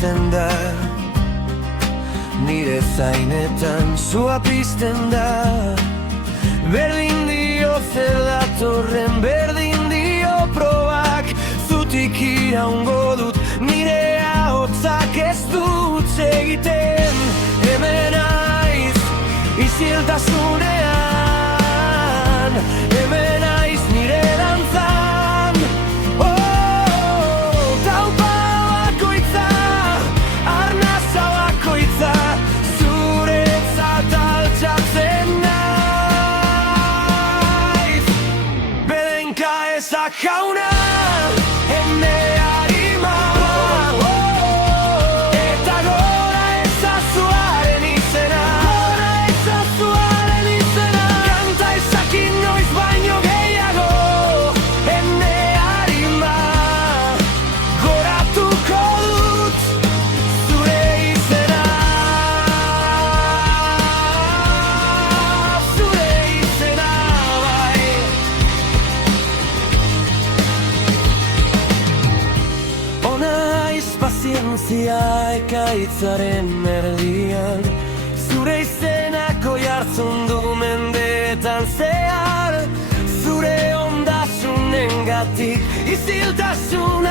gelditzen da. Nire zainetan sua pizten da. Berdin dio zer datorren, berdin dio probak. Zutik iraungo dut, nire ahotzak ez dut egiten. Hemen aiz, isiltasunean. Hemen aiz nire dantzan. Taupa bakoitza, arnaza bakoitza, zuretzat altxatzen naiz. Bedenka ezak jauna, ene harima, eta gora ezazuaren izena. Gora ezazuaren izena. Kanta ezakin noiz baino gehiago, ene harima, goratuko dut zure izena. Zure izena, bai. Ona aiz pazientzia ekaitzaren erdian. Zure izenako jartzun du mendeetan zehar. Zure ondasunengatik isiltasuna